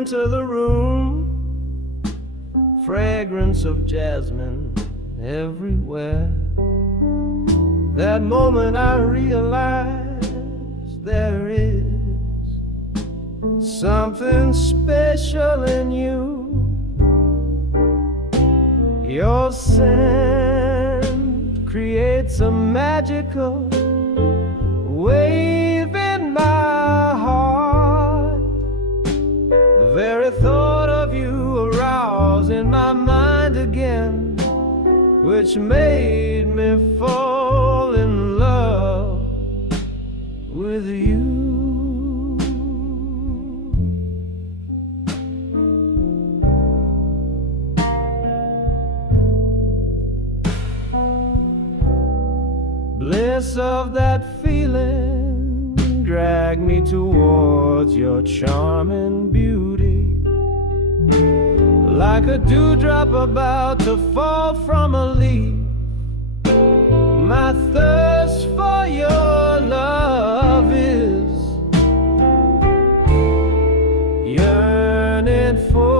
enter the room, fragrance of jasmine everywhere. That moment I realized there is something special in you. Your scent creates a magical wave in my heart. The very thought of you aroused in my mind again, which made me fall in love with you. Bliss of that feeling dragged me towards your charming beauty, like a dewdrop about to fall from a leaf. My thirst for your love is yearning for